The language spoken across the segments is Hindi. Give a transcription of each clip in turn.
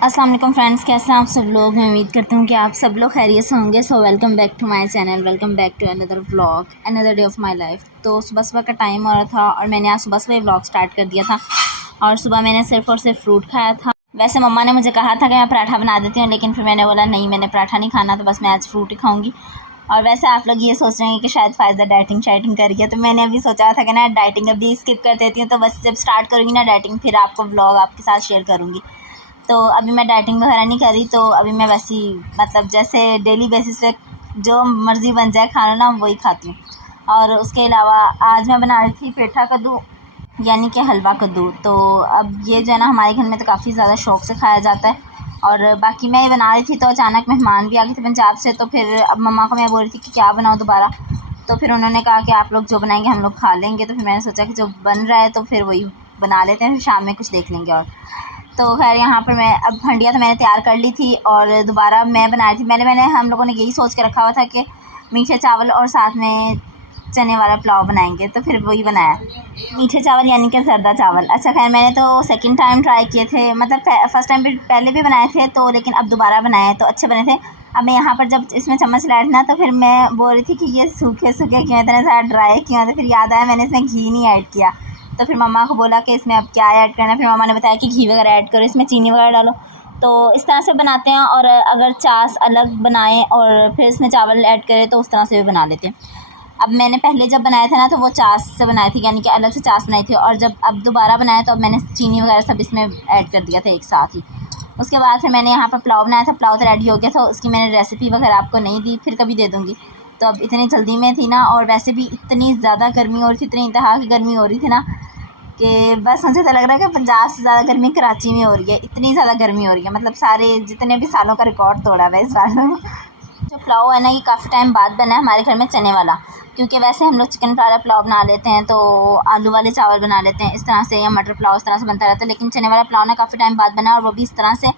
अस्सलाम वालेकुम फ्रेंड्स, कैसे हैं आप सब लोग। मैं उम्मीद करती हूँ कि आप सब लोग खैरियत से होंगे। So welcome back to my channel, welcome back to another vlog, another day of my life. तो सुबह सुबह का टाइम हो रहा था और मैंने आज सुबह सुबह व्लॉग स्टार्ट कर दिया था और सुबह मैंने सिर्फ और सिर्फ फ्रूट खाया था। वैसे मम्मा ने मुझे कहा था कि मैं पराठा बना देती हूँ, लेकिन फिर मैंने बोला नहीं, मैंने पराठा नहीं खाना, तो बस मैं आज फ्रूट ही खाऊँगी। और वैसे आप लोग ये सोच रहे हैं कि शायद फ़ायदा डाइटिंग शाइटिंग कर रही है, तो मैंने अभी सोचा था कि ना डाइटिंग अभी स्किप कर देती हूँ, तो बस जब स्टार्ट करूँगी ना डाइटिंग फिर आपको व्लॉग आपके साथ शेयर करूँगी। तो अभी मैं डाइटिंग वगैरह नहीं करी, तो अभी मैं वैसे ही मतलब जैसे डेली बेसिस पे जो मर्ज़ी बन जाए खाना ना वही खाती हूँ। और उसके अलावा आज मैं बना रही थी पेठा कद्दू, यानी कि हलवा कद्दू। तो अब ये जो है ना हमारे घर में तो काफ़ी ज़्यादा शौक़ से खाया जाता है। और बाकी मैं ये बना रही थी तो अचानक मेहमान भी आ गए थे पंजाब से, तो फिर अब मम्मा को मैं बोल रही थी कि क्या बनाऊँ दोबारा। तो फिर उन्होंने कहा कि आप लोग जो बनाएंगे हम लोग खा लेंगे। तो फिर मैंने सोचा कि जो बन रहा है तो फिर वही बना लेते हैं, फिर शाम में कुछ देख लेंगे। और तो खैर यहाँ पर मैं अब हंडिया तो मैंने तैयार कर ली थी और दोबारा मैं बनाई थी। मैंने हम लोगों ने यही सोच के रखा हुआ था कि मीठे चावल और साथ में चने वाला पुलाव बनाएंगे, तो फिर वही बनाया, मीठे चावल यानी कि जर्दा चावल। अच्छा खैर मैंने तो सेकंड टाइम ट्राई किए थे, मतलब फ़र्स्ट टाइम भी पहले भी बनाए थे तो, लेकिन अब दोबारा बनाए तो अच्छे बने थे। अब मैं यहाँ पर जब इसमें चम्मच लाया ना तो फिर मैं बोल रही थी कि ये सूखे सूखे क्यों, इतने ज़्यादा ड्राई क्यों। तो फिर याद आया मैंने इसमें घी नहीं ऐड किया। तो फिर मम्मा को बोला कि इसमें अब क्या ऐड करना है, फिर मम्मा ने बताया कि घी वगैरह ऐड करो, इसमें चीनी वगैरह डालो। तो इस तरह से बनाते हैं। और अगर छाछ अलग बनाएं और फिर इसमें चावल ऐड करें तो उस तरह से भी बना लेते हैं। अब मैंने पहले जब बनाया था ना तो वो छाछ से बनाए थे, यानी कि अलग से छाछ बनाई थी। और जब अब दोबारा बनाया तो अब मैंने चीनी वगैरह सब इसमें ऐड कर दिया था एक साथ ही। उसके बाद फिर मैंने यहाँ पर पुलाव बनाया था, पुलाव तो रेडी हो गया था, उसकी मैंने रेसिपी वगैरह आपको नहीं दी, फिर कभी दे दूँगी। तो अब इतनी जल्दी में थी ना, और वैसे भी इतनी ज़्यादा गर्मी हो रही थी, इतनी इंतहा की गर्मी हो रही थी ना कि बस मुझे तो लग रहा है कि पंजाब से ज़्यादा गर्मी कराची में हो रही है। इतनी ज़्यादा गर्मी हो रही है, मतलब सारे जितने भी सालों का रिकॉर्ड तोड़ा हुआ है इस बार। जो पुलाव है ना ये काफ़ी टाइम बाद बना है हमारे घर में, चने वाला। क्योंकि वैसे हम लोग चिकन वाला पुलाव बना लेते हैं, तो आलू वाले चावल बना लेते हैं इस तरह से, या मटर पुलाव इस तरह से बनता रहता है। लेकिन चने वाला पुलाव ना काफ़ी टाइम बाद बना, और वो भी इस तरह से।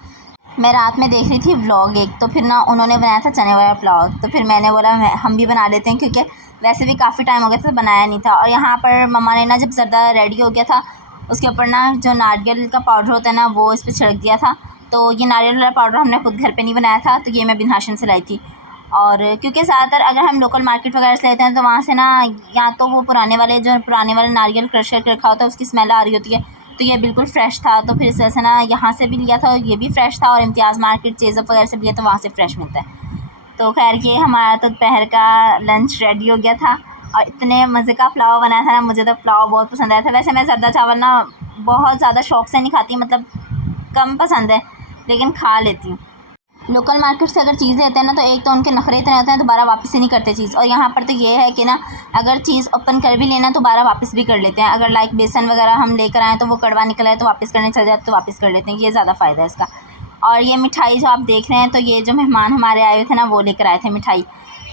मैं रात में देख रही थी व्लॉग एक, तो फिर ना उन्होंने बनाया था चने वाला पुलाव, तो फिर मैंने बोला हम भी बना लेते हैं, क्योंकि वैसे भी काफ़ी टाइम हो गया था तो बनाया नहीं था। और यहाँ पर मम्मा ने ना जब ज़र्दा रेडी हो गया था उसके ऊपर ना जो नारियल का पाउडर होता है ना वो इस पर छिड़क दिया था। तो ये नारियल वाला पाउडर हमने खुद घर पे नहीं बनाया था, तो ये मैं बिन हाशम से लाई थी। और क्योंकि ज़्यादातर अगर हम लोकल मार्केट वगैरह से लेते हैं तो वहाँ से ना या तो वो पुराने वाले नारियल क्रश करके रखा होता है, उसकी स्मेल आ रही होती है। तो ये बिल्कुल फ्रेश था, तो फिर इस वजह से ना यहाँ से भी लिया था और ये भी फ्रेश था, और इम्तियाज़ मार्केट चेज़अप वगैरह से भी लिया तो वहाँ से फ्रेश मिलता है। तो खैर ये हमारा तो दोपहर का लंच रेडी हो गया था, और इतने मज़े का पुलाव बनाया था ना, मुझे तो पुलाव बहुत पसंद आया था। वैसे मैं जर्दा चावल ना बहुत ज़्यादा शौक़ से नहीं खाती, मतलब कम पसंद है, लेकिन खा लेती हूँ। लोकल मार्केट से अगर चीज़ लेते हैं ना तो एक तो उनके नखरे इतने होते हैं, दोबारा वापस ही नहीं करते चीज़। और यहाँ पर तो ये है कि ना अगर चीज़ ओपन कर भी लेना तो दोबारा वापस भी कर लेते हैं। अगर लाइक बेसन वगैरह हम लेकर आएँ तो वो कड़वा निकल आए तो वापस करने चल जाए तो वापस कर लेते हैं, ये ज़्यादा फ़ायदा है इसका। और ये मिठाई जो आप देख रहे हैं, तो ये जो मेहमान हमारे आए हुए थे ना वो लेकर आए थे मिठाई,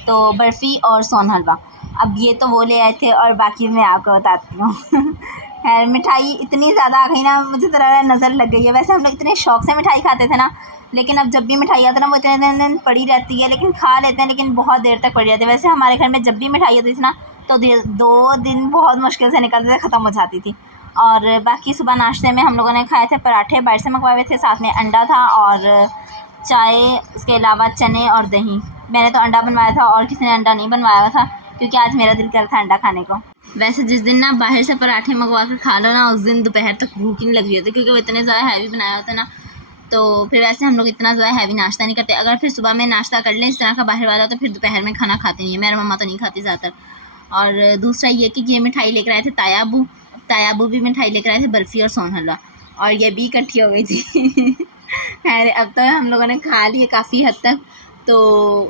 तो बर्फ़ी और सोन हलवा। अब ये तो वो ले आए थे, और बाकी मैं आपको बताती हूँ। खैर मिठाई इतनी ज़्यादा आ गई ना, मुझे तो लग रहा है नज़र लग गई है। वैसे हम लोग इतने शौक़ से मिठाई खाते थे ना, लेकिन अब जब भी मिठाई आती है ना वो इतने दिन पड़ी रहती है, लेकिन खा लेते हैं, लेकिन बहुत देर तक पड़ी रहती है। वैसे हमारे घर में जब भी मिठाई आती थी ना तो 2 दिन बहुत मुश्किल से निकलते थे, ख़त्म हो जाती थी। और बाकी सुबह नाश्ते में हम लोगों ने खाए थे पराठे, बाहर से मंगवाए हुए थे, साथ में अंडा था और चाय, उसके अलावा चने और दही। मैंने तो अंडा बनवाया था और किसी ने अंडा नहीं बनवाया था, क्योंकि आज मेरा दिल कर रहा था अंडा खाने को। वैसे जिस दिन ना बाहर से पराठे मंगवा कर खा लो ना, उस दिन दोपहर तक भूख ही नहीं लग रही होती, क्योंकि वो इतने ज़्यादा हैवी बनाया होता है ना। तो फिर वैसे हम लोग इतना ज़्यादा हैवी नाश्ता नहीं करते। अगर फिर सुबह में नाश्ता कर लें इस तरह का बाहर वाला, तो फिर दोपहर में खाना खाते नहीं है, मेरा मम्मा तो नहीं खाती ज़्यादातर। और दूसरा ये कि ये मिठाई लेकर आए थे तायाबू भी मिठाई लेकर आए थे, बर्फ़ी और सोन हलवा, और ये भी इकट्ठी हो गई थी। खैर अब तो हम लोगों ने खा लिए काफ़ी हद तक। तो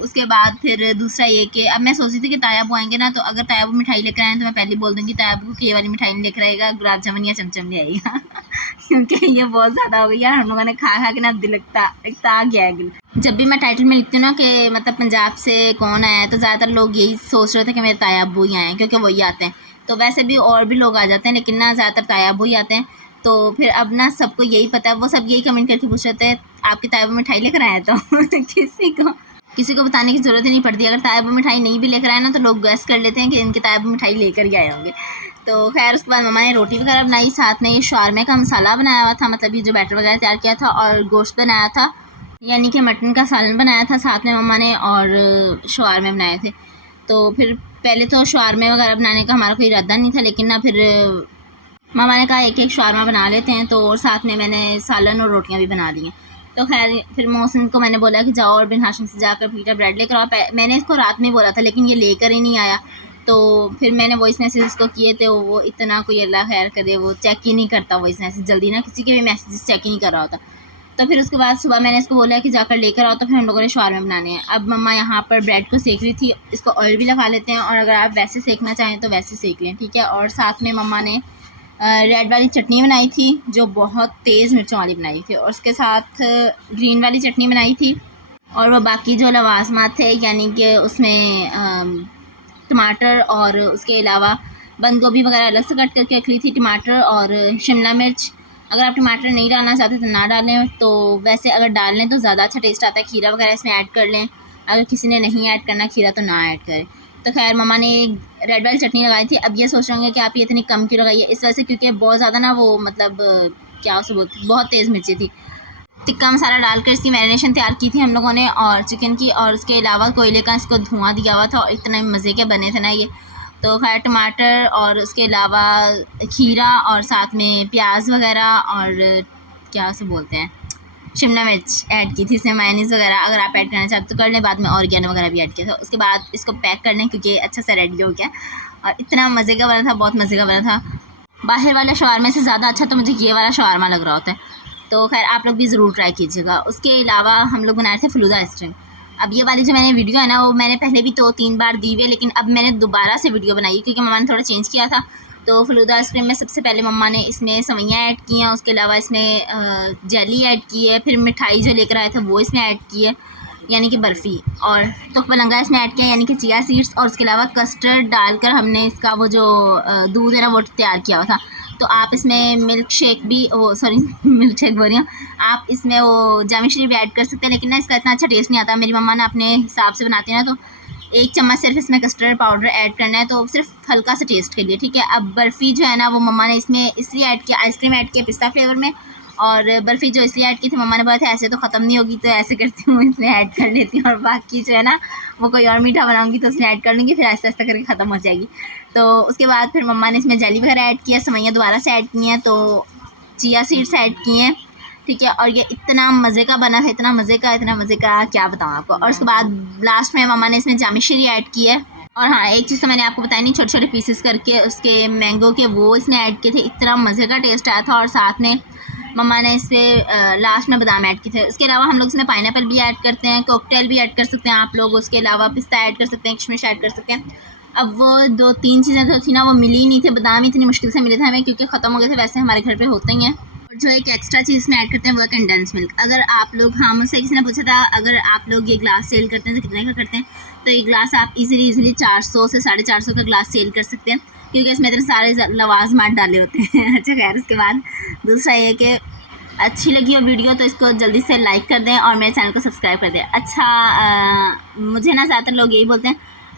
उसके बाद फिर दूसरा ये कि अब मैं सोच रही थी कि तायाबू आएंगे ना, तो अगर तायाबू मिठाई लेकर आए तो मैं पहले बोल दूँगी तायाबू को ये वाली मिठाई नहीं लेकर आएगा, गुलाब जामुन या चमचम ले आएगा। क्योंकि ये बहुत ज़्यादा हो गई यार, हम लोगों ने खा खा के ना दिल इकता गया है दिल। जब भी मैं टाइटल में लिखती हूँ ना कि मतलब पंजाब से कौन आया है, तो ज़्यादातर लोग यही सोच रहे थे कि मेरे तायाबू ही आए हैं, क्योंकि वही आते हैं। तो वैसे भी और भी लोग आ जाते हैं, लेकिन ना ज़्यादातर तायाबू ही आते हैं। तो फिर अब ना सबको यही पता है, वो सब यही कमेंट करके पूछ रहे थे आपके तायाबू मिठाई लेकर आए तो। किसी को बताने की ज़रूरत ही नहीं पड़ती। अगर तायाबू मिठाई नहीं भी लेकर आए ना तो लोग गैस कर लेते हैं कि इनके तायाबू मिठाई लेकर ही आए होंगे। तो खैर उसके बाद मम्मा ने रोटी वगैरह बनाई, साथ में ये शारमे का मसाला बनाया हुआ था, मतलब ये जो बैटर वगैरह तैयार किया था, और गोश्त बनाया था यानी कि मटन का सालन बनाया था साथ में मम्मा ने, और शारमे बनाए थे। तो फिर पहले तो शारमे वगैरह बनाने का हमारा कोई इरादा नहीं था, लेकिन ना फिर मामा ने कहा एक एक शारमा बना लेते हैं, तो और साथ में मैंने सालन और रोटियां भी बना ली हैं। तो खैर फिर मोहसिन को मैंने बोला कि जाओ और बिन हाशिम से जाकर पीटा ब्रेड लेकर आओ। मैंने इसको रात में बोला था लेकिन ये लेकर ही नहीं आया, तो फिर मैंने वॉइस मैसेज इसको किए थे, वो इतना कोई अल्लाह खैर करे वो चेक ही नहीं करता वॉइस मैसेज जल्दी, ना किसी के भी मैसेज चेक ही नहीं कर रहा होता। तो फिर उसके बाद सुबह मैंने इसको बोला कि जाकर लेकर आओ, तो फिर हम लोगों ने शारमे बनाने हैं। अब मम्मा यहाँ पर ब्रेड को सेक रही थी, इसको ऑयल भी लगा लेते हैं, और अगर आप वैसे सेकना चाहें तो वैसे सेक लें, ठीक है। और साथ में मम्मा ने रेड वाली चटनी बनाई थी जो बहुत तेज़ मिर्चों वाली बनाई थी, और उसके साथ ग्रीन वाली चटनी बनाई थी, और वो बाकी जो लवाजमात थे यानी कि उसमें टमाटर और उसके अलावा बंद गोभी वगैरह अलग से कट करके रख ली थी, टमाटर और शिमला मिर्च। अगर आप टमाटर नहीं डालना चाहते तो ना डालें, तो वैसे अगर डाल लें तो ज़्यादा अच्छा टेस्ट आता है। खीरा वगैरह इसमें ऐड कर लें, अगर किसी ने नहीं ऐड करना खीरा तो ना ऐड करें। तो खैर मम्मा ने रेड वाली चटनी लगाई थी। अब ये सोच रहे होंगे कि आप ये इतनी कम क्यों लगाई है, इस वजह से क्योंकि बहुत ज़्यादा ना वो मतलब क्या उसे बोलते बहुत तेज़ मिर्ची थी। टिक्का मसाला डालकर इसकी मैरिनेशन तैयार की थी हम लोगों ने और चिकन की, और उसके अलावा कोयले का इसको धुआं दिया हुआ था, और इतने मज़े के बने थे ना ये। तो खैर टमाटर और उसके अलावा खीरा और साथ में प्याज वगैरह और क्या उसे बोलते हैं शिमला मिर्च ऐड की थी, इसमें मायोनीज़ वगैरह अगर आप ऐड करना चाहते तो कर लें, बाद में ऑर्गेनो वगैरह भी ऐड किया था। उसके बाद इसको पैक कर लें क्योंकि अच्छा सा रेडी हो गया, और इतना मज़े का बना था, बहुत मज़े का बना था। बाहर वाले शवारमे से ज़्यादा अच्छा तो मुझे ये वाला शवारमा लग रहा होता है। तो खैर आप लोग भी ज़रूर ट्राई कीजिएगा। उसके अलावा हम लोग बनाए थे फलूदा आइसक्रीम। अब ये वाली जो मैंने वीडियो है ना वो मैंने पहले भी 2-3 बार दी हुई है, लेकिन अब मैंने दोबारा से वीडियो बनाई क्योंकि मम्मा ने थोड़ा चेंज किया था। तो फलूदा आइसक्रीम में सबसे पहले मम्मा ने इसमें सवैयाँ ऐड की हैं, उसके अलावा इसमें जेली ऐड की है, फिर मिठाई जो लेकर आए थे वो इसमें ऐड की है यानी कि बर्फ़ी, और तुकबलंगा इसमें ऐड किया यानी कि चिया सीड्स, और उसके अलावा कस्टर्ड डालकर हमने इसका वो जो दूध है ना वो तैयार किया हुआ था। तो आप इसमें मिल्क शेक भी मिल्क शेक बोल रही हूँ, आप इसमें वो जामी शरीफ भी ऐड कर सकते हैं, लेकिन ना इसका इतना अच्छा टेस्ट नहीं आता। मेरी मम्मा ने अपने हिसाब से बनाती है ना, तो 1 चम्मच सिर्फ इसमें कस्टर्ड पाउडर ऐड करना है, तो सिर्फ हल्का सा टेस्ट के लिए, ठीक है। अब बर्फ़ी जो है ना वो मम्मा ने इसमें इसलिए ऐड किया, आइसक्रीम ऐड किया पिस्ता फ्लेवर में, और बर्फ़ी जो इसलिए ऐड की थी मम्मा ने बोला था ऐसे तो ख़त्म नहीं होगी, तो ऐसे करती हूँ इसमें ऐड कर लेती हूँ, और बाकी जो है ना वो कोई और मीठा बनाऊँगी तो उसमें ऐड कर लूँगी, फिर आहिस्ता आहिस्ता करके ख़त्म हो जाएगी। तो उसके बाद फिर मम्मा ने इसमें जेली वगैरह ऐड किया, सवैयाँ दोबारा से ऐड की हैं, तो चिया सीड्स ऐड किए हैं, ठीक है। और ये इतना मज़े का बना है, इतना मज़े का क्या बताऊँ आपको। और उसके बाद लास्ट में मम्मा ने इसमें जामी शरी ऐड की है। और हाँ एक चीज़ तो मैंने आपको बताई नहीं, छोटे छोटे पीसेस करके उसके मैंगो के वो इसमें ऐड किए थे, इतना मज़े का टेस्ट आया था। और साथ में मम्मा ने इस पर लास्ट में बादाम ऐड किए थे। उसके अलावा हम लोग इसमें पाइनएप्पल भी ऐड करते हैं, कॉकटेल भी ऐड कर सकते हैं आप लोग, उसके अलावा पिस्ता ऐड कर सकते हैं, किशमिश ऐड कर सकते हैं। अब वो 2-3 चीज़ें जो थी ना वो मिली ही नहीं थे, बादाम इतनी मुश्किल से मिले थे हमें क्योंकि ख़त्म हो गए थे, वैसे हमारे घर पे होते ही हैं। और जो एक एक्स्ट्रा चीज़ में ऐड करते हैं वो है कंडेंस मिल्क। अगर आप लोग, हाँ मुझसे किसी ने पूछा था अगर आप लोग ये ग्लास सेल करते हैं तो कितने का करते हैं, तो ये ग्लास आप इजीली 400 से 450 का ग्लास सेल कर सकते हैं क्योंकि इसमें इतने सारे लवाजमात डाले होते हैं। अच्छा खैर उसके बाद दूसरा ये कि अच्छी लगी हो वीडियो तो इसको जल्दी से लाइक कर दें और मेरे चैनल को सब्सक्राइब कर दें। अच्छा मुझे ना ज़्यादातर लोग यही बोलते हैं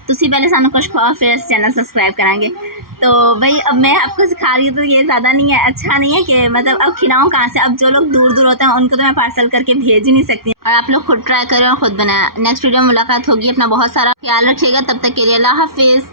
तुसी पहले सानू कुछ खाओ फिर चैनल सब्सक्राइब कराएंगे, तो भाई अब मैं आपको सिखा रही हूँ तो ये ज़्यादा नहीं है, अच्छा नहीं है कि मतलब अब खिलाऊँ कहाँ से। अब जो लोग दूर दूर होते हैं उनको तो मैं पार्सल करके भेज ही नहीं सकती, और आप लोग खुद ट्राई करें और ख़ुद बनाएं। नेक्स्ट वीडियो में मुलाकात होगी, अपना बहुत सारा ख्याल रखिएगा, तब तक के लिए अल्लाह हाफिज़।